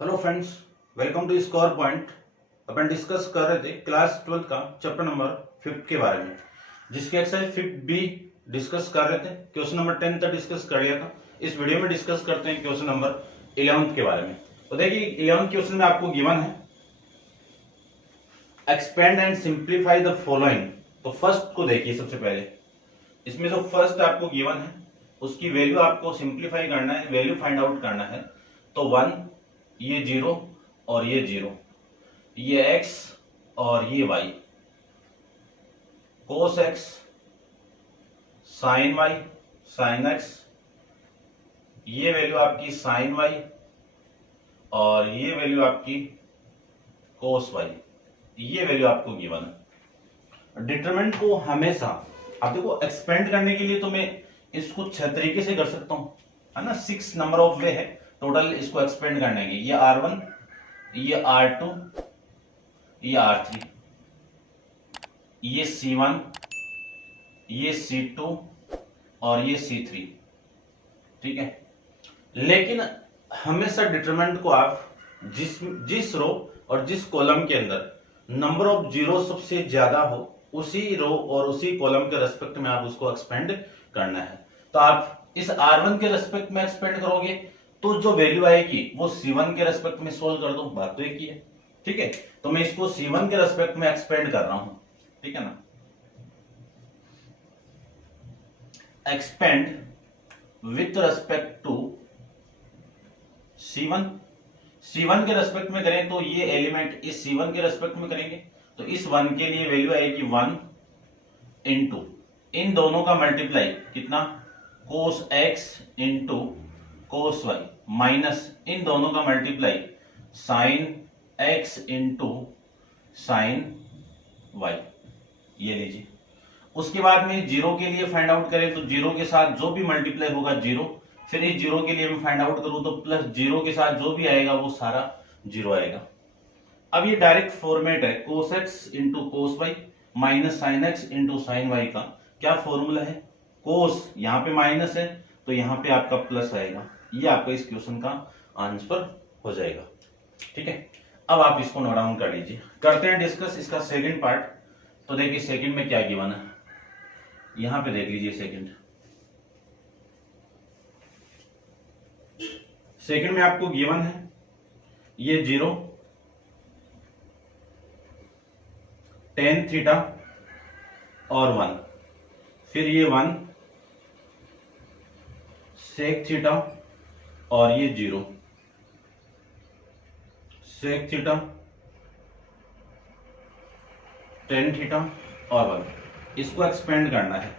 Hello friends, welcome to Score Point. अपन discuss कर रहे थे क्लास 12 का चैप्टर नंबर 5 के बारे में, जिसके एक्सरसाइज 5B डिस्कस कर रहे थे। क्वेश्चन नंबर 10 तक डिस्कस कर लिया था। इस वीडियो में डिस्कस करते हैं क्वेश्चन नंबर 11 के बारे में। तो देखिए 11 क्वेश्चन में आपको गिवन है expand and simplify the following. तो फर्स्ट को देखिए, सबसे पहले इसमें जो फर्स्ट आपको गिवन है उसकी वैल्यू आपको सिंप्लीफाई करना है, वैल्यू फाइंड आउट करना है। तो 1, ये 0 और ये 0, ये x और ये y, cos x sin y sin x, ये वैल्यू आपकी sin y और ये वैल्यू आपकी cos y, ये वैल्यू आपको गिवन है। डिटरमिनेंट को हमेशा आप देखो एक्सपेंड करने के लिए तो मैं इसको 6 तरीके से कर सकता हूं, है ना। 6 नंबर ऑफ वे है टोटल इसको एक्सपेंड करने के। ये R1, ये R2, ये R3, ये C1, ये C2 और ये C3, ठीक है। लेकिन हमेशा डिटरमिनेंट को आप जिस रो और जिस कॉलम के अंदर नंबर ऑफ जीरो सबसे ज्यादा हो, उसी रो और उसी कॉलम के रेस्पेक्ट में आप उसको एक्सपेंड करना है। तो आप इस R1 के रेस्पेक्ट में एक्सपेंड करोगे तो जो वैल्यू आएगी वो C1 के रेस्पेक्ट में सोल्व कर दो, बात तो एक ही है, ठीक है। तो मैं इसको C1 के रेस्पेक्ट में एक्सपेंड कर रहा हूं, ठीक है ना। Expand with respect to C1। C1 के रेस्पेक्ट में करें तो ये एलिमेंट इस C1 के रेस्पेक्ट में करेंगे तो इस 1 के लिए वैल्यू आएगी 1 इंटू इन दोनों का मल्टीप्लाई कितना, cos x into cos y, minus इन दोनों का multiply sin x into sin y, ये लीजिए। उसके बाद में जीरो के लिए फाइंड आउट करें तो जीरो के साथ जो भी मल्टीप्लाई होगा जीरो, फिर इस जीरो के लिए मैं फाइंड आउट करूं तो प्लस जीरो के साथ जो भी आएगा वो सारा जीरो आएगा। अब ये डायरेक्ट फॉर्मेट है cos x into cos y minus sine x into sine y का क्या फॉर्मूला है, cos यहाँ पे माइनस है तो यहाँ पे आपका प्लस आएगा। ये आपका इस क्वेश्चन का आंसर हो जाएगा, ठीक है। अब आप इसको नोट डाउन कर लीजिए। करते हैं डिस्कस इसका सेकंड पार्ट। तो देखिए सेकंड में क्या गिवन है, यहां पे देख लीजिए। सेकंड में आपको गिवन है ये 0 tan थीटा और 1, फिर ये 1 sec थीटा और ये 0 sec थीटा tan थीटा और 1। इसको एक्सपेंड करना है,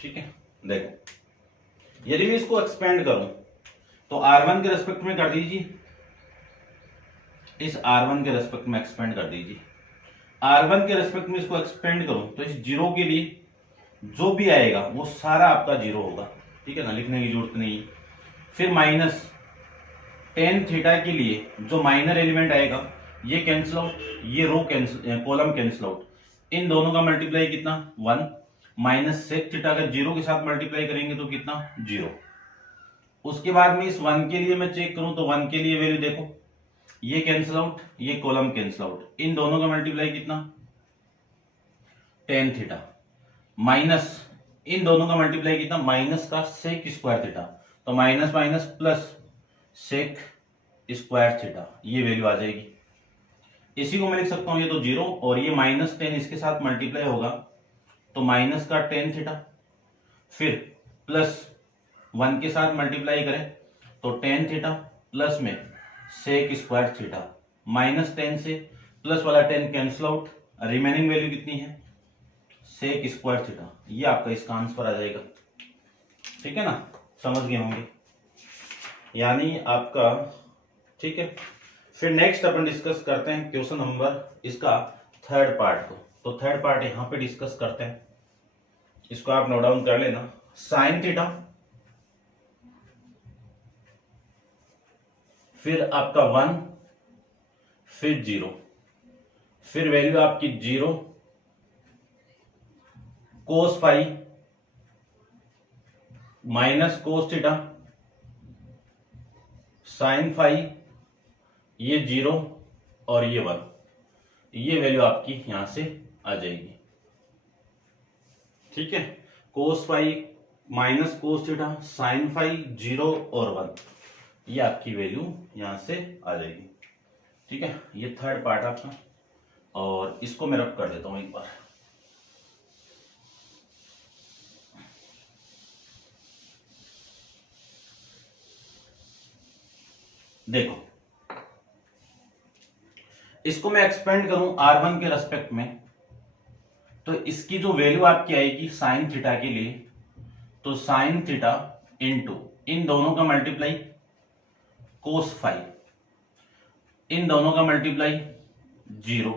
ठीक है। देखो यदि मैं इसको एक्सपेंड करूं तो R1 के रेस्पेक्ट में कर दीजिए, इस R1 के रेस्पेक्ट में एक्सपेंड कर दीजिए। R1 के रेस्पेक्ट में इसको एक्सपेंड करूं तो इस जीरो के लिए जो भी आएगा वो सारा आपका जीरो होगा, ठीक है ना, लिखने की जरूरत नहीं है। फिर माइनस tan थीटा के लिए जो माइनर एलिमेंट आएगा ये कैंसिल आउट, ये रो कैंसिल, कॉलम कैंसिल आउट। इन दोनों का मल्टीप्लाई कितना 1 माइनस sec थीटा का जीरो के साथ मल्टीप्लाई करेंगे तो कितना 0। उसके बाद में इस 1 के लिए मैं चेक करूं तो 1 के लिए वैल्यू देखो, ये कैंसिल आउट, ये कॉलम कैंसिल आउट। इन दोनों का मल्टीप्लाई कितना tan थीटा, माइनस इन दोनों का मल्टीप्लाई कितना माइनस का sec स्क्वायर थीटा, तो minus minus plus sec square theta, ये वैल्यू आ जाएगी। इसी को मैं लिख सकता हूं ये तो 0 और ये माइनस 10 इसके साथ मल्टीप्लाई होगा तो माइनस का tan थीटा, फिर प्लस 1 के साथ मल्टीप्लाई करें तो tan थीटा प्लस में sec स्क्वायर थीटा, माइनस 10 से प्लस वाला 10 कैंसिल आउट, रिमेनिंग वैल्यू कितनी है sec स्क्वायर थीटा। ये आपका इसका आंसर आ जाएगा, ठीक है ना, समझ गए होंगे यानी आपका, ठीक है। फिर नेक्स्ट अपन डिस्कस करते हैं क्वेश्चन नंबर इसका थर्ड पार्ट को। तो थर्ड पार्ट यहां पे डिस्कस करते हैं, इसको आप नोट डाउन कर लेना। साइन थीटा, फिर आपका 1, फिर 0, फिर वैल्यू आपकी 0 cos phi minus cos theta sine phi ये 0 और ये 1, ये वैल्यू आपकी यहां से आ जाएगी। ठीक है, cos phi minus cos theta sine phi 0 और 1, ये आपकी वैल्यू यहां से आ जाएगी। ठीक है, ये थर्ड पार्ट आपका, और इसको मैं रब कर देता हूं एक बार। देखो, इसको मैं एक्सपेंड करूं R1 के रेस्पेक्ट में, तो इसकी जो वैल्यू आपकी आएगी साइन थीटा के लिए, तो साइन थीटा इंटू इन दोनों का मल्टीप्लाई कोस फाई, इन दोनों का मल्टीप्लाई 0,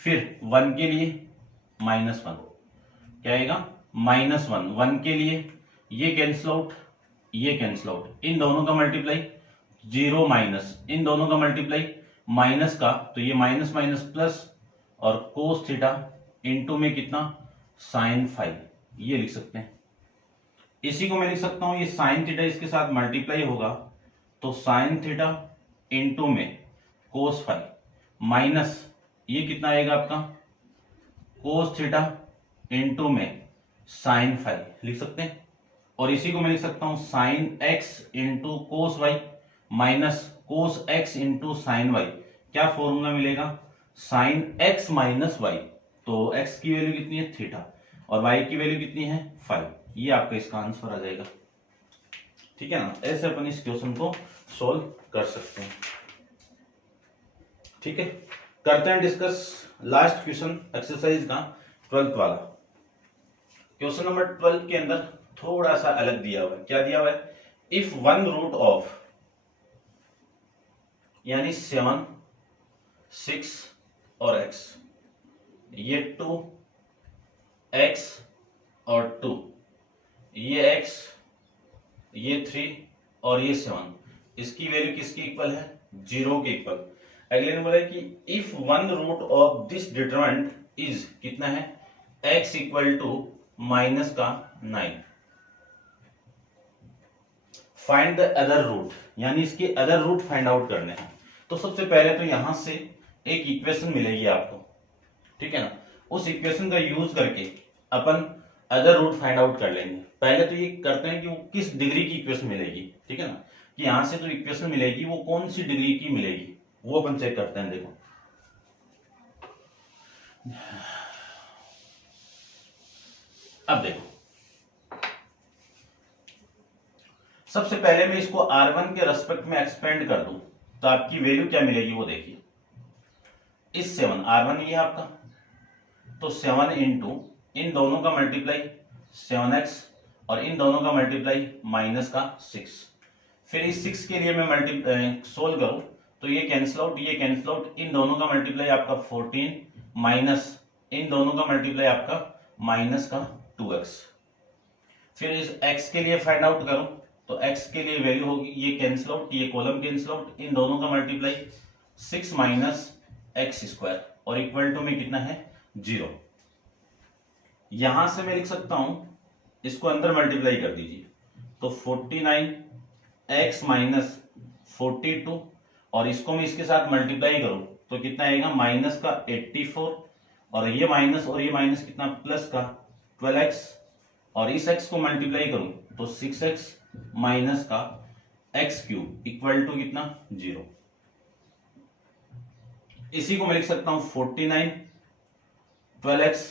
फिर 1 के लिए -1, क्या आएगा -1, 1 के लिए ये कैंसिल आउट, ये कैंसिल आउट, इन दोनों का मल्टीप्लाई 0 माइनस, इन दोनों का मल्टीप्लाई माइनस का, तो ये माइनस माइनस प्लस, और कोस थीटा इंटू में कितना साइन फाई, ये लिख सकते हैं। इसी को मैं लिख सकता हूं, ये साइन थीटा इसके साथ मल्टीप्लाई होगा, तो साइन थीटा इंटू में कोस फाई माइनस ये कितना आएगा आपका कोस थीटा इंटू में साइन फाई, लिख सकते हैं। और इसी को मैं लिख सकता हूं sine x into cos y minus cos x into sine y, क्या फॉर्मूला मिलेगा साइन एक्स माइनस वाई, तो एक्स की वैल्यू कितनी है थीटा और वाई की वैल्यू कितनी है 5, ये आपका इसका आंसर आ जाएगा। ठीक है ना, ऐसे अपन इस क्वेश्चन को सोल्व कर सकते हैं। ठीक है, करते हैं डिस्कस लास्ट क्वेश्चन एक्सरसाइज का 12th वाला। क्वेश्चन नंबर 12 के अंदर थोड़ा सा अलग दिया हुआ है। क्या दिया हुआ है, इफ वन रूट ऑफ यानी 7, 6 और x, ये 2 x और 2, ये x, ये 3 और ये 7, इसकी वैल्यू किसकी इक्वल है 0 के इक्वल। अगले ने बोला कि if one root of this determinant is कितना है x इक्वल टू माइनस का 9, फाइंड द अदर रूट, यानी इसके अदर रूट फाइंड आउट करने हैं। तो सबसे पहले तो यहां से एक इक्वेशन मिलेगी आपको, ठीक है ना, उस इक्वेशन का यूज करके अपन अदर रूट फाइंड आउट कर लेंगे। पहले तो ये करते हैं कि वो किस डिग्री की इक्वेशन मिलेगी, ठीक है ना, कि यहां से जो इक्वेशन मिलेगी वो कौन सी डिग्री की मिलेगी, वो अपन चेक करते हैं। देखो अब देखो, सबसे पहले मैं इसको R1 के रेस्पेक्ट में एक्सपेंड कर दूं तो आपकी वैल्यू क्या मिलेगी वो देखिए। इस 7 R1 ये आपका, तो 7 इंटू इन दोनों का मल्टीप्लाई 7x और इन दोनों का मल्टीप्लाई माइनस का 6, फिर इस 6 के लिए मैं मल्टीप्लाई सोल्व करूं तो ये कैंसिल आउट, ये कैंसिल आउट, इन दोनों का मल्टीप्लाई आपका 14 माइनस इन दोनों का मल्टीप्लाई आपका माइनस का 2x, फिर इस x के लिए फाइंड आउट करूं तो x के लिए वैल्यू होगी ये कैंसिल आउट, ये कॉलम कैंसिल आउट, इन दोनों का मल्टीप्लाई 6 माइनस एक्स स्क्वायर और इक्वल टू में कितना है 0। यहां से मैं लिख सकता हूं, इसको अंदर मल्टीप्लाई कर दीजिए तो 49x माइनस 42 और इसको मैं इसके साथ मल्टीप्लाई करूं तो कितना आएगा माइनस का 84 और ये माइनस कितना प्लस का 12x और इस x को मल्टीप्लाई करूं तो 6x माइनस का x क्यूब इक्वल टू कितना 0। इसी को मैं लिख सकता हूं 49 12x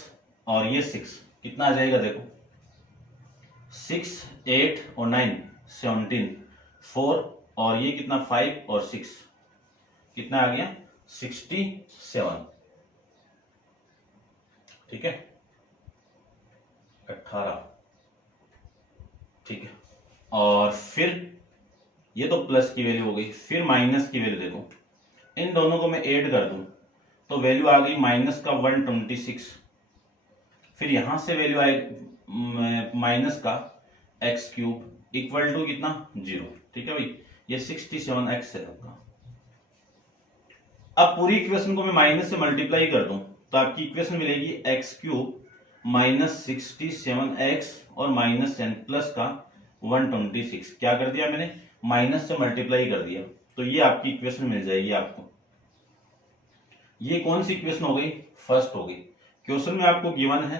और ये 6 कितना आ जाएगा देखो 6 8 और 9 17 4 और ये कितना 5 और 6 कितना आ गया 67। ठीक है 18। ठीक है, और फिर ये तो प्लस की वैल्यू हो गई, फिर माइनस की वैल्यू देखो, इन दोनों को मैं ऐड कर दूं तो वैल्यू आ गई माइनस का 126, फिर यहां से वैल्यू आए माइनस का एक्स क्यूब इक्वल टू कितना 0। ठीक है भाई, ये 67x है आपका। अब पूरी इक्वेशन को मैं माइनस से मल्टीप्लाई कर दूं तो आपकी इक्वेशन मिलेगी एक्स क्यूब माइनस 67x और माइनस 10 प्लस का 126। क्या कर दिया मैंने माइनस से मल्टीप्लाई कर दिया तो ये आपकी इक्वेशन मिल जाएगी आपको। ये कौन सी इक्वेशन हो गई? फर्स्ट हो गई। क्वेश्चन में आपको गिवन है,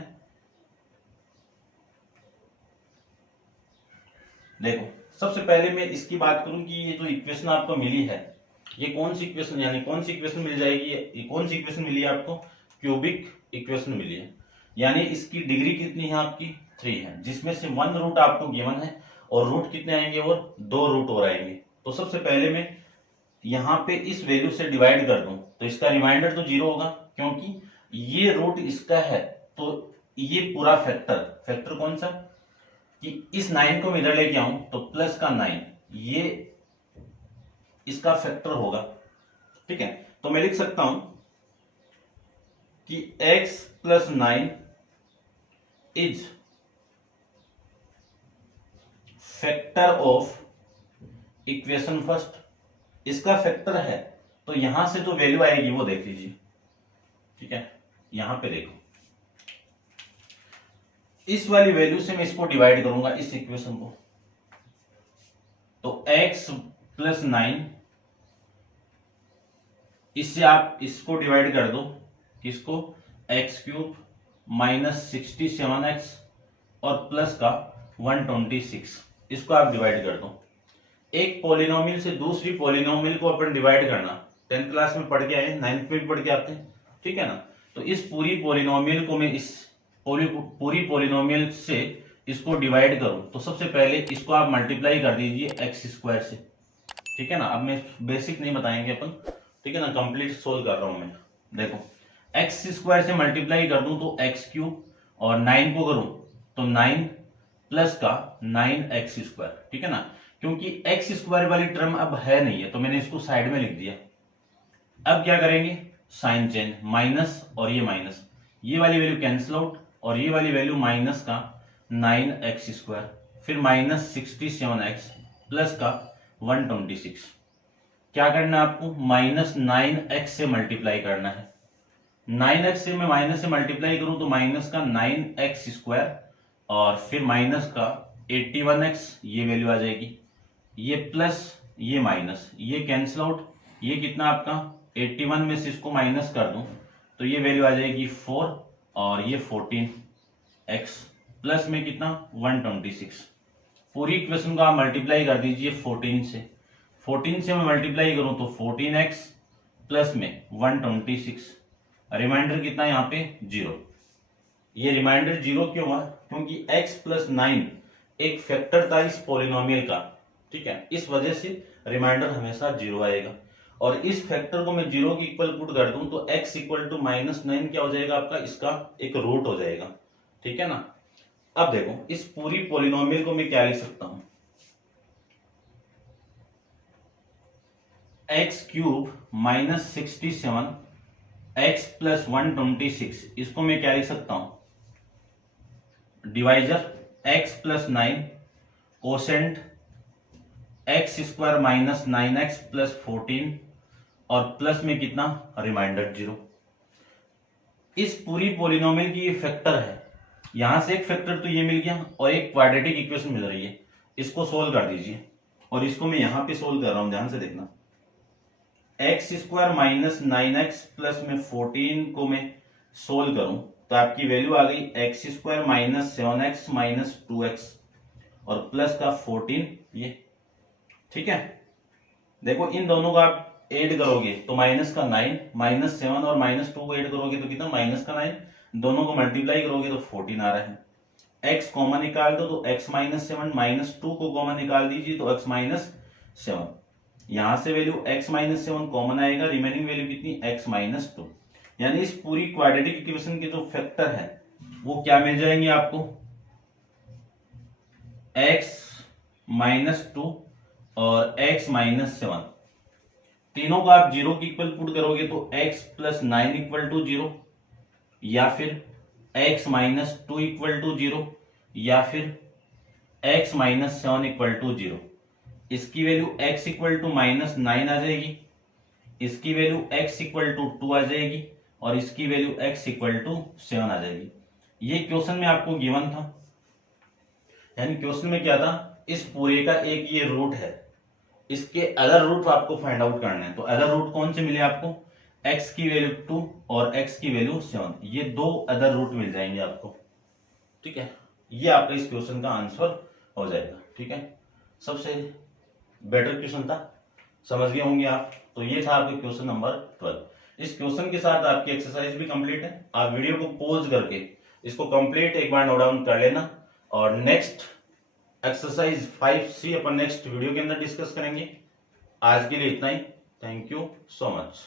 देखो सबसे पहले मैं इसकी बात करूं कि ये जो इक्वेशन आपको मिली है ये कौन सी इक्वेशन, यानी कौन सी इक्वेशन मिल जाएगी? ये कौन सी इक्वेशन मिली है आपको? क्यूबिक इक्वेशन मिली है, यानी इसकी डिग्री कितनी है आपकी? 3 है, जिसमें से 1 रूट आपको गिवन है और रूट कितने आएंगे? और 2 रूट और आएंगे। तो सबसे पहले मैं यहाँ पे इस वैल्यू से डिवाइड कर दूं तो इसका रिमाइंडर तो 0 होगा, क्योंकि ये रूट इसका है। तो ये पूरा फैक्टर कौन सा कि इस 9 को मैं इधर लेके आऊं तो प्लस का 9 ये इसका फैक्टर होगा। ठीक है, तो मैं लिख सकता हूं कि x plus 9 is factor of equation first. इसका फैक्टर है तो यहां से जो वैल्यू आएगी वो देख लीजिए। ठीक है, यहां पे देखो, इस वाली वैल्यू से मैं इसको डिवाइड करूंगा इस इक्वेशन को, तो x प्लस 9 इससे आप इसको डिवाइड कर दो, किसको? एक्स क्यूब माइनस 67x और प्लस का 126, इसको आप डिवाइड कर दो। एक पॉलिनोमियल से दूसरी पॉलिनोमियल को अपन डिवाइड करना 10th क्लास में पढ़ के आए, 9th में भी पढ़ के आते हैं। ठीक है ना, तो इस पूरी पॉलिनोमियल को मैं इस पूरी पॉलिनोमियल से इसको डिवाइड करूं तो सबसे पहले इसको आप मल्टीप्लाई कर दीजिए एक्स स्क्वायर से। ठीक है ना, अब मैं बेसिक नहीं बताएंगे अपन, ठीक है ना, कंप्लीट सोल्व कर रहा हूं मैं। देखो एक्स स्क्वायर से मल्टीप्लाई कर दूं तो एक्स क्यूब, और 9 को करूं तो 9 प्लस का 9x स्क्वायर। ठीक है ना, क्योंकि एक्स स्क्वायर वाली टर्म अब है नहीं है तो मैंने इसको साइड में लिख दिया। अब क्या करेंगे? साइन चेंज, माइनस और ये माइनस, ये वाली वैल्यू कैंसिल आउट और ये वाली वैल्यू माइनस का 9x स्क्वायर, फिर माइनस 67x प्लस का 126। क्या करना है आपको? माइनस 9x से मल्टीप्लाई करना है। 9x से मैं माइनस से मल्टीप्लाई करूं तो माइनस का 9x स्क्वायर और फिर माइनस का 81x, ये वैल्यू आ जाएगी, ये प्लस ये माइनस, ये कैंसिल आउट, ये कितना आपका 81 में से इसको माइनस कर दूं तो ये वैल्यू आ जाएगी 4 और ये 14x प्लस में कितना 126। पूरी इक्वेशन को आप मल्टीप्लाई कर दीजिए 14 से। 14 से मैं मल्टीप्लाई करूं तो 14x प्लस में 126, रिमाइंडर कितना यहाँ पे 0। ये रिमाइंडर 0 क्यों हुआ? क्योंकि x प्लस 9 एक फैक्टर था इस पॉलिनोमियल का। ठीक है, इस वजह से रिमाइंडर हमेशा 0 आएगा। और इस फैक्टर को मैं 0 के इक्वल पुट कर दूं तो x इक्वल टू माइनस 9 क्या हो जाएगा आपका? इसका एक रूट हो जाएगा। ठीक है ना, अब देखो इस पूरी पॉलिनोमियल को मैं क्या लिख सकता हूं? X cube minus 67 x plus 126, इसको मैं क्या लिख सकता हूं? Divisor x plus 9 quotient x square minus 9x plus 14 और प्लस में कितना? रिमाइंडर 0। इस पूरी पॉलिनोमियल की ये फैक्टर है, यहां से एक फैक्टर तो ये मिल गया और एक क्वाड्रेटिक इक्वेशन मिल रही है, इसको सोल्व कर दीजिए। और इसको मैं यहां पे सोल्व कर रहा हूं, ध्यान से देखना। X square minus 9x plus में 14 को मैं सोल्व करूं तो आपकी वैल्यू आ गई x square minus 7x minus 2x और प्लस का 14 ये। ठीक है, देखो इन दोनों को आप ऐड करोगे तो माइनस का 9, माइनस 7 और माइनस 2 को ऐड करोगे तो कितना? माइनस का 9, दोनों को मल्टीप्लाई करोगे तो 14 आ रहा है। x कॉमन निकाल दो तो x माइनस 7, माइनस 2 को कॉमन निकाल दीजिए तो x माइनस 7, यहां से वैल्यू x माइनस 7 कॉमन आएगा, रिमेनिंग वैल्यू कितनी? x minus 2। यानी इस पूरी क्वाड्रेटिक इक्वेशन के जो फैक्टर है वो क्या मिल जाएंगे आपको? x माइनस 2 और x माइनस 7, तीनों को आप 0 के इक्वल पुट करोगे तो x प्लस 9 इक्वल टू 0, या फिर x माइनस 2 इक्वल टू 0, या फिर x माइनस 7 इक्वल टू 0। इसकी value x equal to minus 9 आ जाएगी, इसकी वैल्यू x इक्वल टू 2 आ जाएगी और इसकी वैल्यू x इक्वल टू 7 आ जाएगी। ये क्वेश्चन में आपको गिवन था, यानी क्वेश्चन में क्या था? इस पूरे का एक ये रूट है, इसके अदर रूट आपको फाइंड आउट करने हैं। तो अदर रूट कौन से मिले आपको, x की वैल्यू 2 और x की वैल्यू 7, ये दो अदर रूट मिल जाएंगे आपको। ठीक है, ये आपका इस क्वेश्चन का आंसर हो जाएगा। ठीक है, सबसे बेटर क्वेश्चन था, समझ गए होंगे आप। तो ये था आपका क्वेश्चन नंबर 12। इस क्वेश्चन के साथ आपकी एक्सरसाइज भी कंप्लीट है। आप वीडियो को पॉज करके इसको कंप्लीट एक बार नोट डाउन कर लेना, और नेक्स्ट एक्सरसाइज 5C अपन नेक्स्ट वीडियो के अंदर डिस्कस करेंगे। आज के लिए इतना ही। Thank you so much.